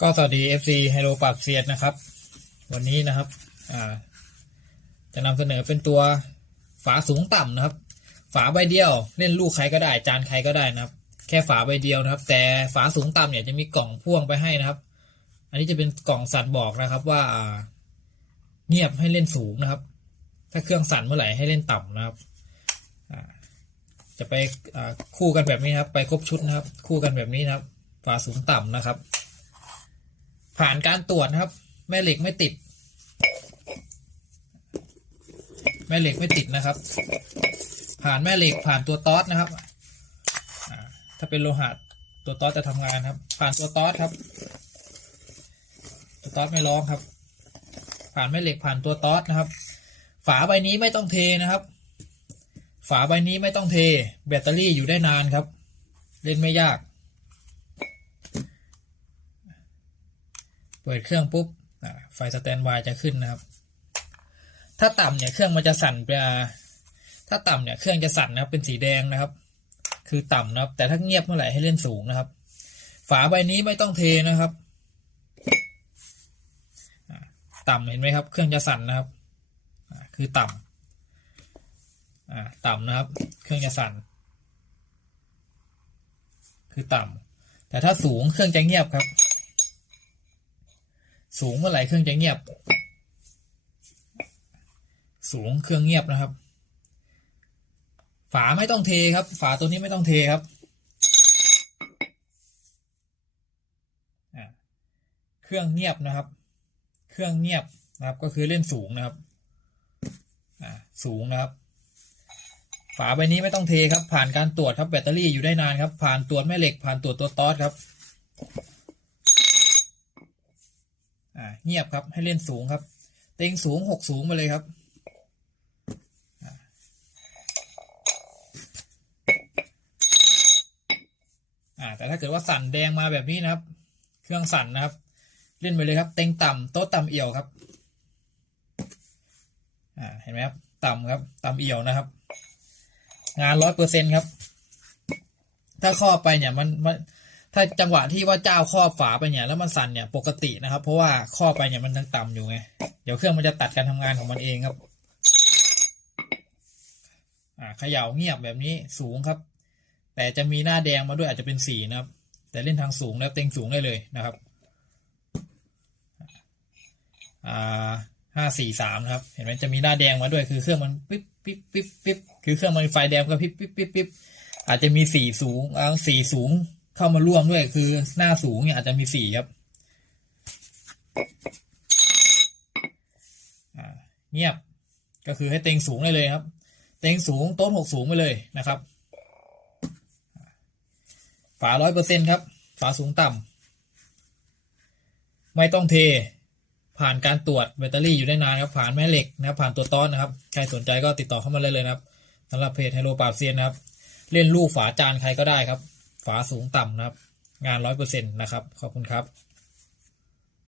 ก็สวัสดี FC ไฮโลปากเซียนนะครับ วันนี้นะครับจะนำเสนอเป็นตัวฝาสูงต่ำนะครับ ฝาใบเดียวเล่นลูกใครก็ได้ จานใครก็ได้นะครับ แค่ฝาใบเดียวนะครับ แต่ฝาสูงต่ำเนี่ยจะมีกล่องพ่วงไปให้นะครับ อันนี้จะเป็นกล่องสั่นบอกนะครับว่าเงียบให้เล่นสูงนะครับ ถ้าเครื่องสั่นเมื่อไหร่ให้เล่นต่ำนะครับจะไปคู่กันแบบนี้นครับ ไปครบชุดนะครับ คู่กันแบบนี้นะครับ ฝาสูงต่ำนะครับ ผ่านการตรวจครับ แม่เหล็กไม่ติด แม่เหล็กไม่ติดนะครับ ผ่านแม่เหล็กผ่านตัวตอดนะครับถ้าเป็นโลหะตัวตอดจะทำงานครับ ผ่านตัวตอดครับ ตัวตอดไม่ร้องครับ ผ่านแม่เหล็กผ่านตัวตอดนะครับ ฝาใบนี้ไม่ต้องเทนะครับ ฝาใบนี้ไม่ต้องเท แบตเตอรี่อยู่ได้นานครับ เล่นไม่ยาก เปิดเครื่องปุ๊บไฟสแตนบายจะขึ้นนะครับ ถ้าต่ำเนี่ยเครื่องมันจะสั่นไปถ้าต่ำเนี่ยเครื่องจะสั่นนะครับเป็นสีแดงนะครับ คือต่ำนะครับ แต่ถ้าเงียบเมื่อไหร่ให้เล่นสูงนะครับ ฝาใบนี้ไม่ต้องเทนะครับ ต่ำเห็นไหมครับ เครื่องจะสั่นนะครับคือต่ำต่ำนะครับ เครื่องจะสั่น คือต่ำแต่ถ้าสูงเครื่องจะเงียบครับ สูงเมื่อไหร่เครื่องจะเงียบ สูงเครื่องเงียบนะครับ ฝาไม่ต้องเทครับ ฝาตัวนี้ไม่ต้องเทครับเครื่องเงียบนะครับ เครื่องเงียบนะครับ ก็คือเล่นสูงนะครับสูงนะครับ ฝาใบนี้ไม่ต้องเทครับ ผ่านการตรวจครับแบตเตอรี่อยู่ได้นานครับ ผ่านตรวจแม่เหล็กผ่านตรวจตัวตอดครับ อ่าเงียบครับให้เล่นสูงครับ เต็งสูงหกสูงมาเลยครับอ่าแต่ถ้าเกิดว่าสั่นแดงมาแบบนี้นะครับ เครื่องสั่นนะครับ เล่นไปเลยครับ เต็งต่ำโต๊ะต่ำเอี่ยวครับอ่าเห็นไหมครับต่ำครับ ต่ำเอี่ยวนะครับ งานร้อยเปอร์เซ็นครับ ถ้าครอไปเนี่ยมันมัน ถ้าจังหวะที่ว่าเจ้าครอบฝาไปเนี่ยแล้วมันสั่นเนี่ยปกตินะครับ เพราะว่าครอบไปเนี่ยมันยังต่ำอยู่ไงเดี๋ยวเครื่องมันจะตัดการทำงานของมันเองครับอ่าเขย่าเงียบแบบนี้สูงครับ แต่จะมีหน้าแดงมาด้วยอาจจะเป็นสีนะครับ แต่เล่นทางสูงแล้วเต็งสูงได้เลยนะครับอ่าห้าสี่สามนะครับ เห็นไหมจะมีหน้าแดงมาด้วยคือเครื่องมันปิ๊บปิ๊บปิ๊บปิ๊บคือเครื่องมันไฟแดงก็ปิ๊บปิ๊บปิ๊บปิ๊บอาจจะมีสีสูงอ่าสีสูง เข้ามาร่วมด้วยคือหน้าสูงเนี่ยอาจจะมีสีครับเงียบก็คือให้เต็งสูงได้เลยครับ เต็งสูงโต๊ะหกสูงไปเลยนะครับ ฝาร้อยเปอร์เซ็นครับ ฝาสูงต่ำไม่ต้องเทผ่านการตรวจแบตเตอรี่อยู่ได้นานครับ ผ่านแม่เหล็กนะครับ ผ่านตัวต้อนนะครับ ใครสนใจก็ติดต่อเข้ามาเลยเลยนะครับสำหรับเพจไฮโลปราบเซียนนะครับ เล่นลูกฝาจานใครก็ได้ครับ ฝาสูงต่ำนะครับ งานร้อยเปอร์เซ็นต์นะครับ ขอบคุณครับ